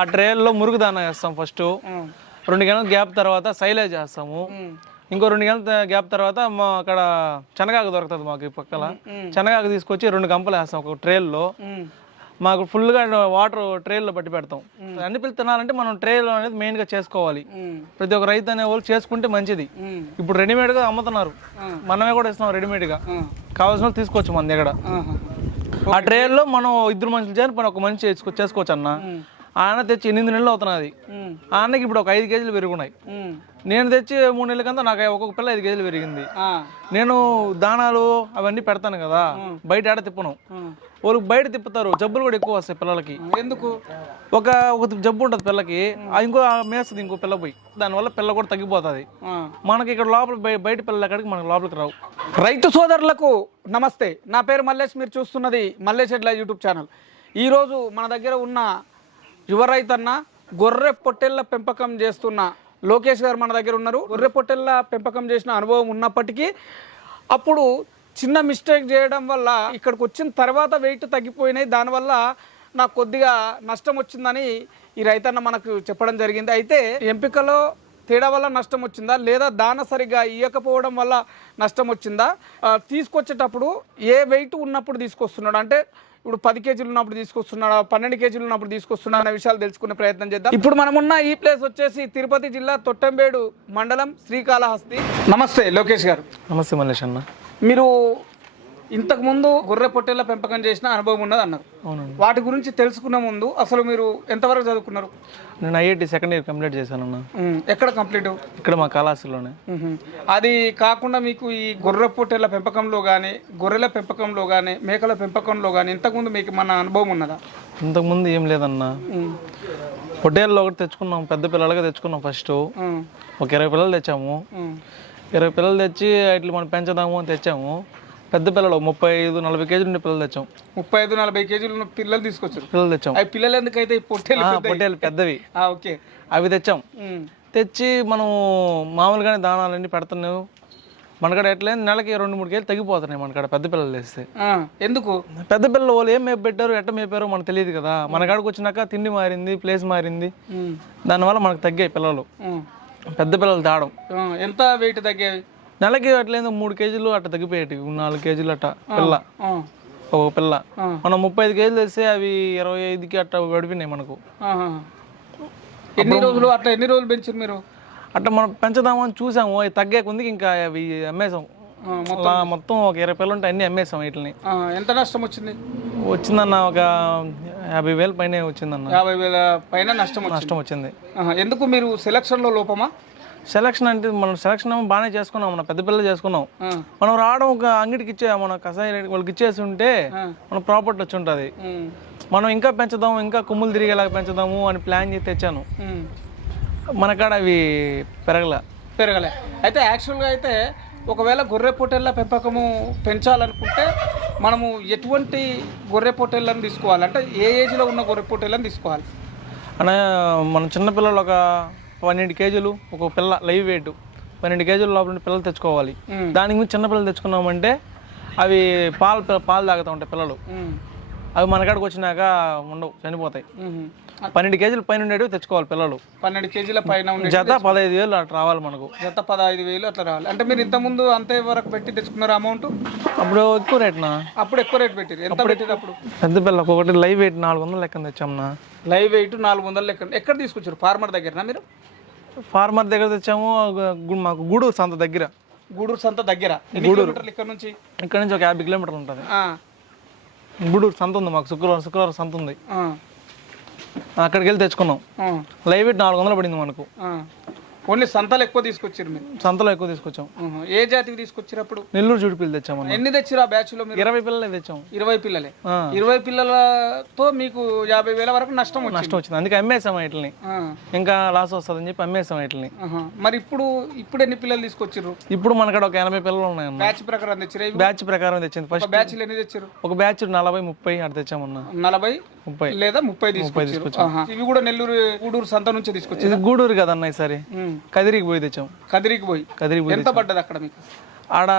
ఆ ట్రేల్లో మురుగు దానా వేస్తాం ఫస్ట్. 2 గంటల గ్యాప్ తర్వాత సైలేజ్ చేస్తాము. ఇంకో 2 గంటల గ్యాప్ తర్వాత మా అక్కడ శనగాకు దొరుకుతుంది మాకు ఈ పక్కల. శనగాకు తీసుకొచ్చి 2 గంపలు వేస్తాం ఒక ట్రేల్లో. మాకు ఫుల్గా వాటర్ ట్రేల్లో పట్టి పెడతాం. అన్ని పిల్లలు తినాలంటే మనం ట్రేలో అనేది మెయిన్గా చేసుకోవాలి. ప్రతి ఒక్క రైతు అనే వాళ్ళు చేసుకుంటే మంచిది. ఇప్పుడు రెడీమేడ్గా అమ్ముతున్నారు, మనమే కూడా ఇస్తున్నాం రెడీమేడ్గా. కావాల్సిన వాళ్ళు తీసుకోవచ్చు మన దగ్గర. ఆ ట్రేల్లో మనం 2 మనుషులు చేయాలి, పని ఒక మనిషి చేసుకోవచ్చు అన్న. ఆయన తెచ్చి 8 నెలలు అవుతున్నది. ఆ అన్నకి ఇప్పుడు ఒక 5 కేజీలు పెరుగున్నాయి. నేను తెచ్చి 3 నెలల కంతా నాకు ఒక్కొక్క పిల్ల 5 కేజీలు పెరిగింది. నేను దానాలు అవన్నీ పెడతాను కదా, బయట ఆడ తిప్పను. వాళ్ళకి బయట తిప్పుతారు, జబ్బులు కూడా ఎక్కువ వస్తాయి పిల్లలకి. ఎందుకు? ఒక జబ్బు ఉంటుంది పిల్లకి, ఇంకో మేస్తుంది ఇంకో పిల్ల పోయి, దానివల్ల పిల్ల కూడా తగ్గిపోతుంది. మనకి ఇక్కడ లోపల బయట పిల్లలు ఎక్కడికి మనకి లోపలికి రావు. రైతు సోదరులకు నమస్తే, నా పేరు మల్లేష్. మీరు చూస్తున్నది మల్లేష్ ఎడ్ల యూట్యూబ్ ఛానల్. ఈరోజు మన దగ్గర ఉన్న యువ రైతన్న గొర్రె పొట్టెళ్ళ పెంపకం చేస్తున్న లోకేష్ గారు మన దగ్గర ఉన్నారు. గొర్రె పొట్టెళ్ళ పెంపకం చేసిన అనుభవం ఉన్నప్పటికీ అప్పుడు చిన్న మిస్టేక్ చేయడం వల్ల ఇక్కడికి వచ్చిన తర్వాత వెయిట్ తగ్గిపోయినాయి. దానివల్ల నాకు కొద్దిగా నష్టం వచ్చిందని ఈ రైతన్న మనకు చెప్పడం జరిగింది. అయితే ఎంపికలో తేడా వల్ల నష్టం వచ్చిందా, లేదా దాన సరిగ్గా ఇవ్వకపోవడం వల్ల నష్టం వచ్చిందా, తీసుకొచ్చేటప్పుడు ఏ వెయిట్ ఉన్నప్పుడు తీసుకొస్తున్నాడు, అంటే ఇప్పుడు 10 కేజీలు ఉన్నప్పుడు తీసుకొస్తున్నాడా, 12 కేజీలు ఉన్నప్పుడు తీసుకొస్తున్నాడు అనే విషయాలు తెలుసుకునే ప్రయత్నం చేద్దాం. ఇప్పుడు మనమున్న ఈ ప్లేస్ వచ్చేసి తిరుపతి జిల్లా తొట్టంబేడు మండలం శ్రీకాళహస్తి. నమస్తే లోకేష్ గారు. నమస్తే మల్లేష్ అన్న. మీరు ఇంతకుముందు గొర్రె పొట్టేళ్ల పెంపకం చేసిన అనుభవం ఉన్నది అన్నారు. అవునండి. వాటి గురించి తెలుసుకున్న ముందు అసలు మీరు ఎంతవరకు చదువుకున్నారు? నేను ఐఐటి సెకండ్ ఇయర్ కంప్లీట్ చేశాను అన్న. ఎక్కడ కంప్లీట్? ఇక్కడ మా కాళహస్తిలోనే. అది కాకుండా మీకు ఈ గొర్రె పొట్టేళ్ల పెంపకంలో కానీ, గొర్రెల పెంపకంలో కానీ, మేకల పెంపకంలో కానీ ఇంతకుముందు మీకు మన అనుభవం ఉన్నదా? ఇంతకుముందు ఏం లేదన్న. పొట్టేళ్ళు ఒకటి తెచ్చుకున్నాం, పెద్ద పిల్లలుగా తెచ్చుకున్నాం. ఫస్ట్ ఒక 20 పిల్లలు తెచ్చాము. 20 పిల్లలు తెచ్చి ఇట్లా మనం పెంచుదాము అని తెచ్చాము. పెద్ద పిల్లలు 35-40 కేజీలు ఉండే పిల్లలు తెచ్చాం. 35-40 కేజీలు పిల్లలు తీసుకొచ్చారు. పిల్లలు తెచ్చాం. అవి పిల్లలు ఎందుకైతే పొట్టేళ్ళు పెద్దవి. ఓకే, అవి తెచ్చాం. తెచ్చి మనం మామూలుగానే దానాలన్నీ పెడుతున్నావు. మనకాడ ఎట్లయినా నెలకి 2-3 కేజీలు తగ్గిపోతున్నాయి మనకాడ పెద్ద పిల్లలు వేస్తే. ఎందుకు? పెద్ద పిల్లలు వాళ్ళు ఏం మేపు పెట్టారు, ఎట్ట మేపారో మనకు తెలియదు కదా. మన కాడికి వచ్చినాక తిండి మారింది, ప్లేస్ మారింది, దానివల్ల మనకు తగ్గాయి పిల్లలు. పెద్ద పిల్లలు తేడం. ఎంత వెయిట్ తగ్గేవి? నెలకి అట్లేదు 3 కేజీలు అట్ట తగ్గిపోయేటి, 4 కేజీలు అట్ట పిల్ల. ఒక పిల్ల మనం 35 కేజీలు తెస్తే అవి 25కి అట్ట గడిపినాయి మనకు. ఎన్ని రోజులు పెంచారు మీరు? అట్ట మనం పెంచుదామని చూసాము, అవి తగ్గే కొందికి ఇంకా అవి అమ్మేసాం. మొత్తం ఒక 20 పిల్లలు ఉంటే అన్ని అమ్మేసాం. వీటిని. ఎంత నష్టం వచ్చింది? వచ్చిందన్న ఒక 50,000 పైన వచ్చిందన్న. 50,000 పైన నష్టం వచ్చింది. ఎందుకు? మీరు సెలక్షన్లో లోపమా? సెలక్షన్ అంటే మనం సెలక్షన్ బాగానే చేసుకున్నాం, మన పెద్ద పిల్లలు చేసుకున్నాం. మనం రావడం ఒక అంగడికి ఇచ్చే మన కసాయి వాళ్ళకి ఇచ్చేసి ఉంటే మన ప్రాపర్టీ వచ్చి ఉంటుంది. మనం ఇంకా పెంచుదాము, ఇంకా కొమ్ములు తిరిగేలాగా పెంచుదాము అని ప్లాన్ చేసి తెచ్చాను. మన కాడ అవి పెరగలే. అయితే యాక్చువల్గా అయితే ఒకవేళ గొర్రె పొట్టేళ్ల పెంపకము పెంచాలనుకుంటే మనము ఎటువంటి గొర్రె పొట్టేళ్ళని తీసుకోవాలి, అంటే ఏ ఏజ్లో ఉన్న గొర్రె పొట్టేళ్ళని తీసుకోవాలి? అనే మన చిన్నపిల్లలు ఒక 12 కేజీలు ఒక పిల్ల లైవ్ వెయిట్ 12 కేజీల లోపల పిల్లలు తెచ్చుకోవాలి. దానికి ముందు చిన్న పిల్లలు తెచ్చుకున్నామంటే అవి పాలు తాగుతూ ఉంటాయి పిల్లలు. అవి మన కాడికి వచ్చినాక ఉండవు, చనిపోతాయి. 12 కేజీల పైన ఉండేవి తెచ్చుకోవాలి పిల్లలు. 12 కేజీల పైన జత 15,000 అట్లా రావాలి మనకు. జత 15,000 అట్లా రావాలి. అంటే మీరు ఇంతకుముందు అంతే వరకు పెట్టి తెచ్చుకున్నారు అమౌంట్? అప్పుడు ఎక్కువ రేట్నా? అప్పుడు ఎక్కువ రేట్ పెట్టారు. ఎంత పెట్టారు అప్పుడు? పెద్ద పిల్ల ఒకటి లైవ్ వెయిట్ 400 లెక్కన తెచ్చామన్నా. లైవ్ వెయిట్ 400 లెక్కన. ఎక్కడ తీసుకొచ్చారు? ఫార్మర్ దగ్గరనా మీరు? ఫార్మర్ దగ్గర తెచ్చాము. మాకు గూడూరు సంత దగ్గర. గూడూరు సంత దగ్గర ఇక్కడ నుంచి? ఇక్కడ నుంచి ఒక 50 కిలోమీటర్లు ఉంటుంది. గూడూరు సంత ఉంది మాకు, శుక్రవారం సంత ఉంది. అక్కడికి వెళ్ళి తెచ్చుకున్నాం. లైవ్ వెయిట్ 400 పడింది మనకు. ఓన్లీ సంతలు ఎక్కువ తీసుకొచ్చారు మీరు? సంతలో ఎక్కువ తీసుకొచ్చాం. ఏ జాతికి తీసుకొచ్చారు అప్పుడు? నెల్లూరు జుడి పిల్లలు తెచ్చాము. ఎన్ని తెచ్చారు ఆ బ్యాచ్ లో? 20 పిల్లలే తెచ్చాం. 20 పిల్లలే. 20 పిల్లలతో మీకు 50,000 వరకు నష్టం వచ్చింది. అందుకే అమ్మేసాం వీటిని, ఇంకా లాస్ వస్తుందని చెప్పి అమ్మేసాం వీటిని. మరి ఇప్పుడు ఎన్ని పిల్లలు తీసుకొచ్చారు? ఇప్పుడు మనకాడ ఒక 80 పిల్లలు ఉన్నాయి. బ్యాచ్ ప్రకారం తెచ్చారు? బ్యాచ్ ప్రకారం తెచ్చింది. ఫస్ట్ బ్యాచ్ ఎన్ని తెచ్చారు? ఒక బ్యాచ్ 40-30 అటు తెచ్చామన్నా. 40-30 లేదా 30 తీసుకొచ్చారు. ఇవి కూడా నెల్లూరు గూడూరు సంత నుంచి తీసుకొచ్చారు. గూడూరు కదన్న ఈసారి కదిరికి పోయి తెచ్చాం. కదిరికి పోయి ఎంత పడ్డది అక్కడ మీకు? ఆడ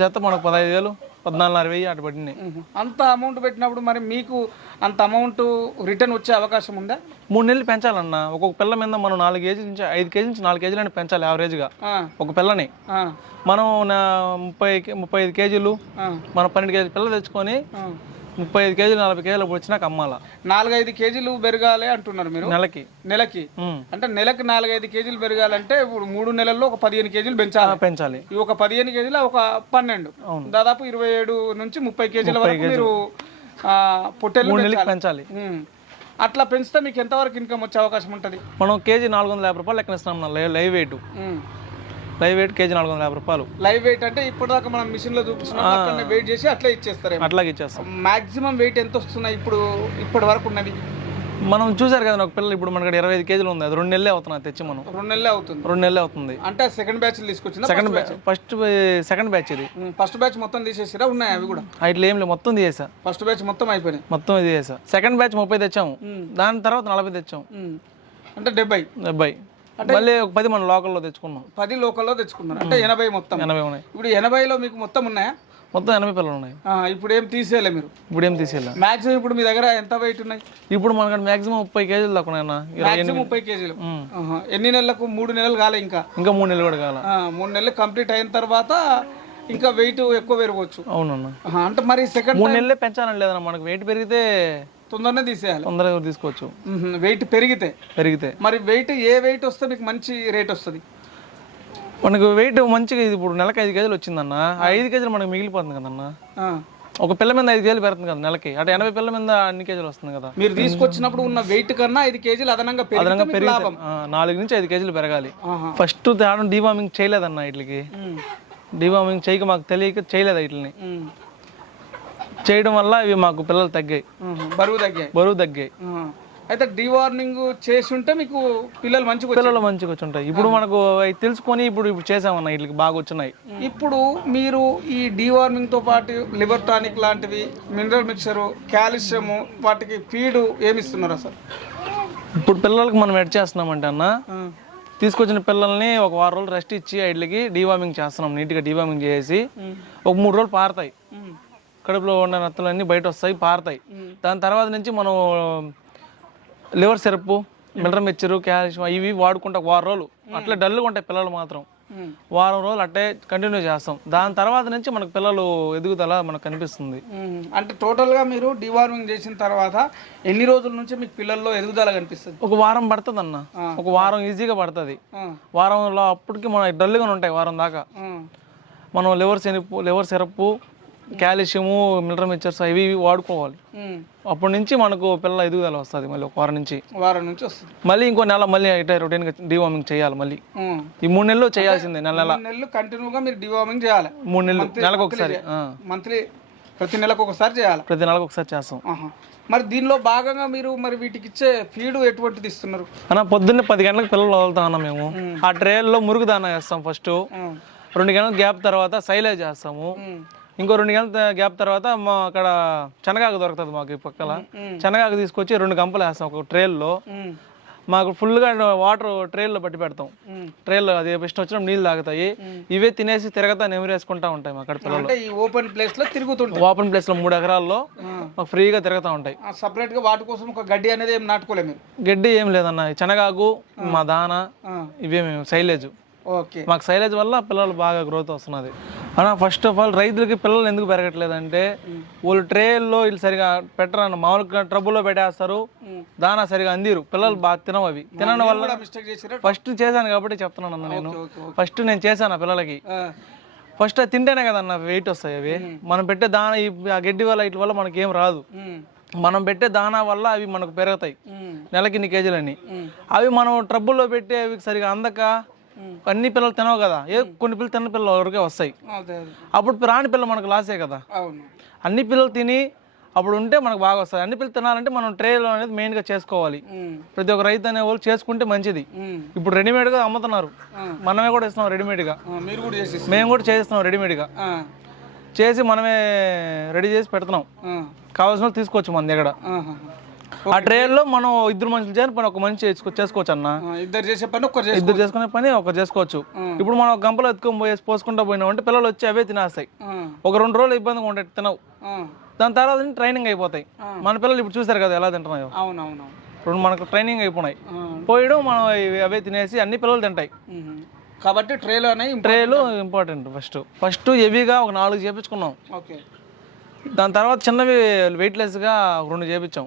జత మనకు 15,000 14,500 అటు పడినాయి. అంత అమౌంట్ పెట్టినప్పుడు మరి మీకు అంత అమౌంట్ రిటర్న్ వచ్చే అవకాశం ఉందా? 3 నెలలు పెంచాలన్న. ఒక్కొక్క పిల్ల మీద మనం 4 కేజీల నుంచి 5 కేజీల నుంచి 4 కేజీలు అని పెంచాలి యావరేజ్గా ఒక పిల్లని. మనం 35 కేజీలు మనం 12 కేజీల పిల్ల తెచ్చుకొని 35 కేజీలు 40 కేజీలు వచ్చినాక అమ్మాల. 4-5 కేజీలు పెరగాలి అంటున్నారు మీరు నెలకి. అంటే నెలకి 4-5 కేజీలు పెరగాలంటే ఇప్పుడు 3 నెలల్లో ఒక 15 కేజీలు పెంచాలి. ఈ ఒక 15 కేజీలు ఒక 12 దాదాపు 27 నుంచి 30 కేజీల వరకు మీరు పొట్టేళ్ళు పెంచాలి. అట్లా పెంచితే మీకు ఎంతవరకు ఇన్కమ్ వచ్చే అవకాశం ఉంటుంది? మనం కేజీ 450 రూపాయలు లెక్కన ఇస్తున్నాం. లైవ్ వెయిట్ కేజీ 450 రూపాయలు. లైవ్ వెయిట్ అంటే ఇప్పటిదాకా మనం మిషన్ లో చూపించిన వెయిట్ చేసి అట్లా ఇచ్చేస్తారు. అట్లాగే ఇచ్చేస్తాం. మాక్సిమం వెయిట్ ఎంత వస్తున్నాయి ఇప్పటి వరకు ఉన్నది? మనం చూసారు కదా ఒక పిల్లలు ఇప్పుడు మనకి 25 కేజీలు ఉంది. అది 2 నెలలే అవుతున్నాయి తెచ్చి. మనం 2 నెలలే అవుతుంది. 2 నెలలే అవుతుంది. అంటే సెకండ్ బ్యాచ్ తీసుకొచ్చింది. సెకండ్ బ్యాచ్ ఇది. ఫస్ట్ బ్యాచ్ మొత్తం తీసేసిరా? ఉన్నాయి అవి కూడా? ఇట్లా ఏం లేదు, మొత్తం తీసేసా. ఫస్ట్ బ్యాచ్ మొత్తం అయిపోయినాయి. మొత్తం ఇది చేసా. సెకండ్ బ్యాచ్ 30 తెచ్చాము. దాని తర్వాత 40 తెచ్చాము. అంటే 70. మళ్ళీ ఒక 10 మనం లోకల్లో తెచ్చుకున్నాం. 10 లోకల్లో తెచ్చుకున్నారు. అంటే 80 మొత్తం. 80 ఉన్నాయి. ఇప్పుడు 80లో మీకు మొత్తం ఉన్నాయా? మొత్తం 80 పిల్లలు ఉన్నాయి. ఇప్పుడు ఏం తీసేయాలి మీరు? ఇప్పుడు ఏం తీసేయాలి. మాక్సిమం ఇప్పుడు మీ దగ్గర ఎంత వెయిట్ ఉన్నాయి? ఇప్పుడు మనకు మాక్సిమం 30 కేజీలు దాకా ఉన్నాయి. 30 కేజీలు. ఎన్ని నెలలకు? 3 నెలలు కాలే ఇంకా 3 నెలలు కూడా కాలే. 3 నెలలు కంప్లీట్ అయిన తర్వాత ఇంకా వెయిట్ ఎక్కువ పెరగవచ్చు. అవునన్నా. అంటే మరి సెకండ్ 3 నెలలే పెంచాలని లేదన్నా. మనకు వెయిట్ పెరిగితే తొందరనే తీసేయాలి. తొందరగా తీసుకోవచ్చు. వెయిట్ పెరిగితే మరి వెయిట్ ఏ వెయిట్ వస్తే మీకు మంచి రేట్ వస్తుంది? మనకు వెయిట్ మంచిగా ఇప్పుడు నెలకు 5 కేజీలు వచ్చిందన్న. 5 కేజీలు మనకు మిగిలిపోతుంది కదన్నా. ఒక పిల్ల మీద 5 కేజీలు పెడుతుంది కదా నెలకి. అంటే 80 పిల్ల మీద అన్ని కేజీలు వస్తుంది కదా. మీరు తీసుకొచ్చినప్పుడు ఉన్న వెయిట్ కన్నా 5 కేజీలు అదనంగా పెరిగితే 4 నుంచి 5 కేజీలు పెరగాలి. ఫస్ట్ తేడం డీవార్మింగ్ చేయలేదన్న. వీటికి డీవార్మింగ్ చేయక మాకు తెలియక చేయలేదు. వీటిని చేయడం వల్ల ఇవి మాకు పిల్లలు తగ్గాయి. బరువు తగ్గాయి. అయితే డీవార్మింగ్ చేసి ఉంటే మీకు పిల్లలు మంచిగా వచ్చుంటాయి. ఇప్పుడు మనకు తెలుసుకొని ఇప్పుడు చేసామన్న. వీటికి బాగా వచ్చినాయి. ఇప్పుడు మీరు ఈ డీవార్మింగ్ తో పాటు లివర్ టానిక్ లాంటివి, మినరల్ మిక్చరు, కాల్షియము, వాటికి ఫీడ్ ఏమి ఇస్తున్నారు అసలు? ఇప్పుడు పిల్లలకి మనం ఎడ్ చేస్తున్నామంటే అన్న, తీసుకొచ్చిన పిల్లల్ని ఒక 6 రోజులు రెస్ట్ ఇచ్చి వీటికి డీవార్మింగ్ చేస్తున్నాం. నీట్గా డీవార్మింగ్ చేసి ఒక 3 రోజులు పారుతాయి. కడుపులో ఉన్న నత్తలన్నీ బయట వస్తాయి, పారుతాయి. దాని తర్వాత నుంచి మనం liver syrup, mineral mixture, calcium ఇవి వాడుకుంటా 6 రోజులు. అట్లా డల్గా ఉంటాయి పిల్లలు మాత్రం. 1 రోజులు అట్టే కంటిన్యూ చేస్తాం. దాని తర్వాత నుంచి మనకు పిల్లలు ఎదుగుదల మనకు కనిపిస్తుంది. అంటే టోటల్గా మీరు డీవార్మింగ్ చేసిన తర్వాత ఎన్ని రోజుల నుంచి మీకు పిల్లల్లో ఎదుగుదల కనిపిస్తుంది? ఒక వారం పడుతుంది అన్న. ఒక వారం ఈజీగా పడుతుంది. వారంలో అప్పటికి మనకి డల్గా ఉంటాయి. వారం దాకా మనం liver syrup, calcium, mineral mixtures ఇవి వాడుకోవాలి. అప్పటి నుంచి మనకు పిల్లల ఎదుగుదల వస్తుంది. మళ్ళీ ఒక వారం నుంచి వస్తుంది. మళ్ళీ ఇంకో నెల మళ్ళీ ఇట్లా రొటీన్గా డీవార్మింగ్ చేయాలి. మళ్ళీ ఈ 3 నెలలు చేయాల్సిందే. నెల కంటిన్యూగా మీరు డీవార్మింగ్ చేయాలి. 3 నెలలు నెలకు ఒకసారి. మంత్లీ ప్రతి నెలకు ఒకసారి చేయాలి. ప్రతి నెలకు ఒకసారి చేస్తాం. మరి దీనిలో భాగంగా మీరు మరి వీటికి ఇచ్చే ఫీడ్ ఎటువంటిది ఇస్తున్నారు అన్న? పొద్దున్నే 10 గంటలకు పిల్లలు వదులుతాం అన్న. మేము ఆ ట్రేల్లో మురుగు దానా వేస్తాం. ఫస్ట్ 2 గంటల గ్యాప్ తర్వాత సైలేజ్ చేస్తాము. ఇంకో 2 గంటల గ్యాప్ తర్వాత అక్కడ శనగాకు దొరుకుతుంది మాకు. ఈ పక్కల శనగాకు తీసుకొచ్చి 2 గంపలు వేస్తాం ఒక ట్రేల్లో. మాకు ఫుల్గా వాటర్ ట్రేల్లో పట్టి పెడతాం. ట్రేల్లో అది ఇష్టం వచ్చినప్పుడు నీళ్ళు తాగుతాయి. ఇవే తినేసి తిరగతా నెమరేసుకుంటా ఉంటాయి మా పిల్లలు. ఓపెన్ ప్లేస్ లో తిరుగుతుంటాయి. ఓపెన్ ప్లేస్ లో 3 ఎకరాల్లో మాకు ఫ్రీగా తిరుగుతూ ఉంటాయి. సపరేట్ గా వాటి కోసం ఒక గడ్డి అనేది ఏం నాటుకోలేము? గడ్డి ఏం లేదన్న. శనగాకు, మా దాన, ఇవే మేము సైలేజ్. మాకు సైలేజ్ వల్ల పిల్లలు బాగా గ్రోత్ వస్తున్నది అన్న. ఫస్ట్ ఆఫ్ ఆల్ రైతులకి పిల్లలు ఎందుకు పెరగట్లేదంటే వాళ్ళు ట్రేల్లో వీళ్ళు సరిగా పెట్టరన్న. మామూలుగా ట్రబుల్లో పెట్టేస్తారు. దానా సరిగా అందిరు. పిల్లలు బాగా తినవు. అవి తినడం వల్ల ఫస్ట్ చేశాను కాబట్టి చెప్తున్నాను అన్న. నేను ఫస్ట్ చేశాను పిల్లలకి. ఫస్ట్ అది తింటేనే కదన్న వెయిట్ వస్తాయి. అవి మనం పెట్టే దానా ఆ గడ్డి వల్ల వీటి వల్ల మనకి ఏం రాదు. మనం పెట్టే దానా వల్ల అవి మనకు పెరుగుతాయి. నెలకి ఇన్ని కేజీలని. అవి మనం ట్రబుల్లో పెట్టే అవి సరిగా అందక అన్ని పిల్లలు తినవు కదా. కొన్ని పిల్లలు తిన్న పిల్లలు వరకే వస్తాయి. అప్పుడు రాని పిల్లలు మనకు లాసే కదా. అన్ని పిల్లలు తిని అప్పుడు ఉంటే మనకు బాగా వస్తాయి. అన్ని పిల్లలు తినాలంటే మనం ట్రేలో అనేది మెయిన్గా చేసుకోవాలి. ప్రతి ఒక్క రైతు అనే వాళ్ళు చేసుకుంటే మంచిది. ఇప్పుడు రెడీమేడ్గా అమ్ముతున్నారు. మనమే కూడా ఇస్తున్నాం రెడీమేడ్గా. మేము కూడా చేస్తున్నాం రెడీమేడ్గా. చేసి మనమే రెడీ చేసి పెడుతున్నాం. కావాల్సిన వాళ్ళు తీసుకోవచ్చు మన దగ్గర. ఆ ట్రేల్లో మనం ఇద్దరు మనుషులు చేయని పని ఒక మనిషి చేసుకోవచ్చు అన్న. ఇద్దరు చేసే పని ఒకరు ఇద్దరు చేసుకునే పని ఒకరు చేసుకోవచ్చు. ఇప్పుడు మనం ఒక గంపలో ఎత్తుకొని పోసుకుంటూ పోయినామంటే పిల్లలు వచ్చి అవే తినేస్తాయి. ఒక 2 రోజులు ఇబ్బందిగా ఉంటే తినవు. దాని తర్వాత ట్రైనింగ్ అయిపోతాయి. మన పిల్లలు ఇప్పుడు చూసారు కదా ఎలా తింటున్నాయో. అవునవును. ఇప్పుడు మనకు ట్రైనింగ్ అయిపోయినాయి. పోయడం మనం అవే తినేసి అన్ని పిల్లలు తింటాయి. కాబట్టి ట్రేలు ఇంపార్టెంట్. ఫస్ట్ హెవీగా ఒక 4 చేపించుకున్నాం. ఓకే. దాని తర్వాత చిన్నవి వెయిట్లెస్గా 2 చేపించాం.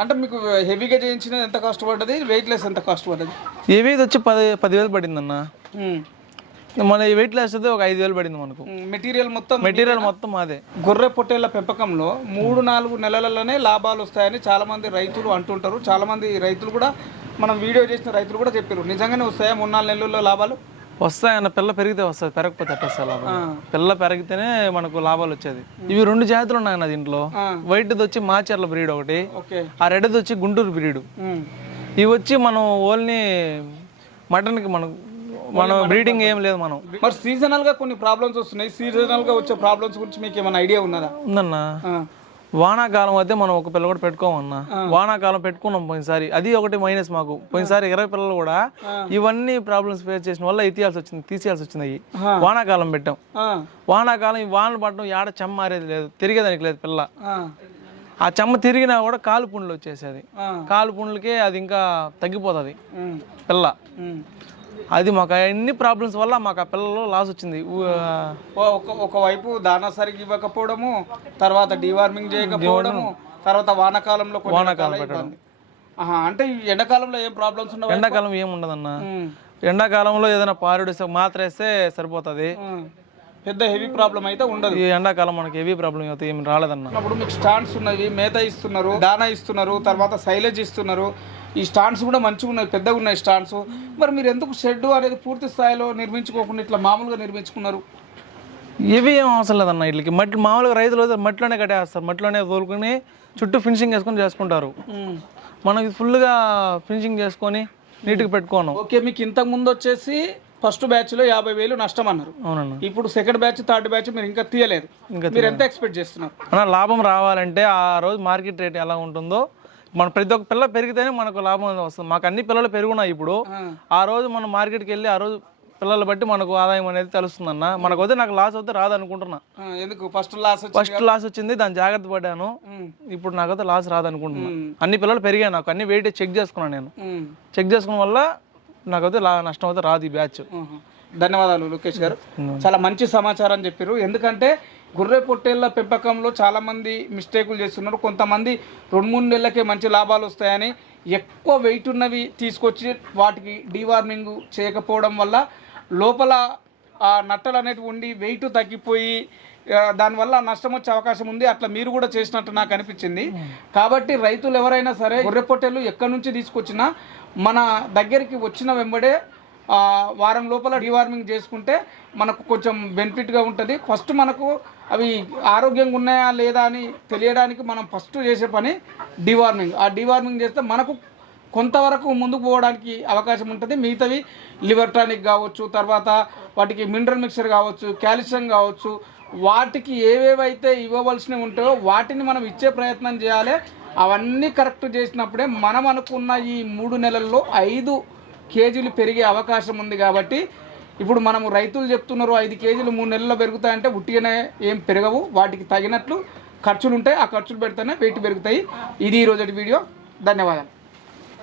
అంటే మీకు హెవీగా చేయించినది ఎంత కాస్ట్ పడ్డది, వెయిట్లెస్ ఎంత కాస్ట్ పడ్డది? హెవీ వచ్చి 10,000 పడింది అన్న. మన వెయిట్లెస్ ఒక 5,000 పడింది మనకు. మెటీరియల్ మొత్తం అదే. గొర్రె పొట్టేళ్ల పెంపకంలో 3-4 నెలలలోనే లాభాలు వస్తాయని చాలా మంది రైతులు అంటుంటారు. చాలా మంది రైతులు కూడా, మనం వీడియో చేసిన రైతులు కూడా చెప్పారు. నిజంగానే వస్తాయా 3-4 నెలల్లో లాభాలు? వస్తాయన్న. పిల్ల పెరిగితే వస్తుంది, పెరగకపోతే అట్టేస్తా లాభం. పిల్ల పెరిగితేనే మనకు లాభాలు వచ్చేది. ఇవి 2 జాతులు ఉన్నాయన్న దీంట్లో. వైట్ది వచ్చి మాచర్ల బ్రీడ్ ఒకటి, ఆ రెడ్ది వచ్చి గుంటూరు బ్రీడ్. ఇవి వచ్చి మనం ఓన్లీ మటన్కి మనం బ్రీడింగ్ ఏం లేదు. మనం మరి సీజనల్ గా కొన్ని ప్రాబ్లమ్స్ వస్తున్నాయి. సీజనల్ గా వచ్చే ప్రాబ్లమ్స్ గురించి మీకు ఏమైనా ఐడియా ఉన్నదా? ఉందన్న. వానాకాలం అయితే మనం ఒక పిల్ల కూడా పెట్టుకోమన్నా. వానాకాలం పెట్టుకున్నాం పోయినసారి. అది ఒకటి మైనస్ మాకు. పోయినసారి 20 పిల్లలు కూడా ఇవన్నీ ప్రాబ్లమ్స్ ఫేస్ చేసిన వల్ల తీసేయాల్సి వచ్చింది. అవి వానాకాలం పెట్టాం. వానాకాలం ఈ వానలు పడడం ఏడ చెమ్మ మారేది లేదు, తిరిగేదానికి లేదు పిల్ల. ఆ చెమ్మ తిరిగినా కూడా కాలు పుండ్లు వచ్చేసేది. కాలు పుండ్లకే అది ఇంకా తగ్గిపోతుంది పిల్ల. అది మాకు అన్ని ప్రాబ్లమ్స్ వల్ల మాకు ఆ పిల్లలు లాస్ వచ్చింది. ఒకవైపు దానా సరిగ్గా ఇవ్వకపోవడము, తర్వాత డివార్మింగ్ చేయకపోవడము, తర్వాత వానాకాలంలో పెట్టడం. అంటే ఎండాకాలంలో ఏం ప్రాబ్లమ్స్ ఉండవు? ఎండాకాలం ఏం ఉండదన్న. ఎండాకాలంలో ఏదైనా పారుడు మాత్ర వేస్తే సరిపోతుంది. పెద్ద హెవీ ప్రాబ్లం అయితే ఉండదు. ఈ ఎండాకాలం మనకి హెవీ ప్రాబ్లం అయితే ఏమి రాలేదన్న. అప్పుడు మీకు స్టాండ్స్ ఉన్నవి, మేత ఇస్తున్నారు, దానా ఇస్తున్నారు, తర్వాత సైలేజ్ ఇస్తున్నారు. ఈ స్టాండ్స్ కూడా మంచిగా ఉన్నాయి, పెద్దగా ఉన్నాయి స్టాండ్స్. మరి మీరు ఎందుకు షెడ్ అనేది పూర్తి స్థాయిలో నిర్మించుకోకుండా ఇట్లా మామూలుగా నిర్మించుకున్నారు? ఇవి ఏం అవసరం లేదన్న. వీటికి మామూలుగా రైతులు మట్టిలోనే కట్టేస్తారు. మట్టిలోనే తోలుకొని చుట్టూ ఫినిషింగ్ వేసుకొని చేసుకుంటారు. మనకి ఫుల్గా ఫినిషింగ్ చేసుకొని నీట్గా పెట్టుకోను. ఓకే. మీకు ఇంతకు ముందు వచ్చేసి ఫస్ట్ బ్యాచ్ లో 50,000 నష్టం అన్నారు. అవునన్నా. ఇప్పుడు సెకండ్ బ్యాచ్, థర్డ్ బ్యాచ్ మీరు ఇంకా తీయలేదు. మీరు ఎంత ఎక్స్పెక్ట్ చేస్తున్నారు? అన్న లాభం రావాలంటే ఆ రోజు మార్కెట్ రేట్ ఎలా ఉంటుందో, మన ప్రతి ఒక్క పిల్ల పెరిగితేనే మనకు లాభం వస్తుంది. మాకు అన్ని పిల్లలు పెరుగున్నాయి. ఇప్పుడు ఆ రోజు మనం మార్కెట్కి వెళ్ళి ఆ రోజు పిల్లలు బట్టి మనకు ఆదాయం అనేది తెలుస్తుంది అన్న. మనకు వద్ద నాకు లాస్ అవుతే రాదనుకుంటున్నా. ఎందుకు? ఫస్ట్ లాస్ వచ్చింది, దాని జాగ్రత్త పడ్డాను. ఇప్పుడు నాకైతే లాస్ రాదనుకుంటున్నా. అన్ని పిల్లలు పెరిగాయి నాకు. అన్ని వెయిట్ చెక్ చేసుకున్నాను నేను. చెక్ చేసుకున్న వల్ల నాకైతే నష్టం అయితే రాదు ఈ బ్యాచ్. ధన్యవాదాలు లోకేష్ గారు, చాలా మంచి సమాచారం చెప్పారు. ఎందుకంటే గొర్రె పొట్టేళ్ల పెంపకంలో చాలా మంది మిస్టేకులు చేస్తున్నారు. కొంతమంది 2-3 నెలలకే మంచి లాభాలు వస్తాయని ఎక్కువ వెయిట్ ఉన్నవి తీసుకొచ్చి వాటికి డీవార్మింగ్ చేయకపోవడం వల్ల లోపల ఆ నట్టలు అనేవి ఉండి వెయిట్ తగ్గిపోయి దానివల్ల నష్టం వచ్చే అవకాశం ఉంది. అట్లా మీరు కూడా చేసినట్టు నాకు అనిపించింది. కాబట్టి రైతులు ఎవరైనా సరే గొర్రె పొట్టేళ్ళు ఎక్కడి నుంచి తీసుకొచ్చినా మన దగ్గరికి వచ్చిన వెంబడే వారం లోపల డీవార్మింగ్ చేసుకుంటే మనకు కొంచెం బెనిఫిట్గా ఉంటుంది. ఫస్ట్ మనకు అవి ఆరోగ్యంగా ఉన్నాయా లేదా అని తెలియడానికి మనం ఫస్ట్ చేసే పని డీవార్మింగ్. ఆ డీవార్మింగ్ చేస్తే మనకు కొంతవరకు ముందుకు పోవడానికి అవకాశం ఉంటుంది. మిగతావి లివర్ టానిక్ కావచ్చు, తర్వాత వాటికి మినరల్ మిక్చర్ కావచ్చు, కాల్షియం కావచ్చు, వాటికి ఏవేవైతే ఇవ్వవలసినవి ఉంటాయో వాటిని మనం ఇచ్చే ప్రయత్నం చేయాలి. అవన్నీ కరెక్ట్ చేసినప్పుడే మనం అనుకున్న ఈ 3 నెలల్లో 5 కేజీలు పెరిగే అవకాశం ఉంది. కాబట్టి ఇప్పుడు మనము రైతులు చెప్తున్నారు 5 కేజీలు 3 నెలల్లో పెరుగుతాయంటే ఉట్టిగానే ఏం పెరగవు. వాటికి తగినట్లు ఖర్చులు ఉంటాయి. ఆ ఖర్చులు పెడితేనే వెయిట్ పెరుగుతాయి. ఇది ఈరోజు వీడియో. ధన్యవాదాలు.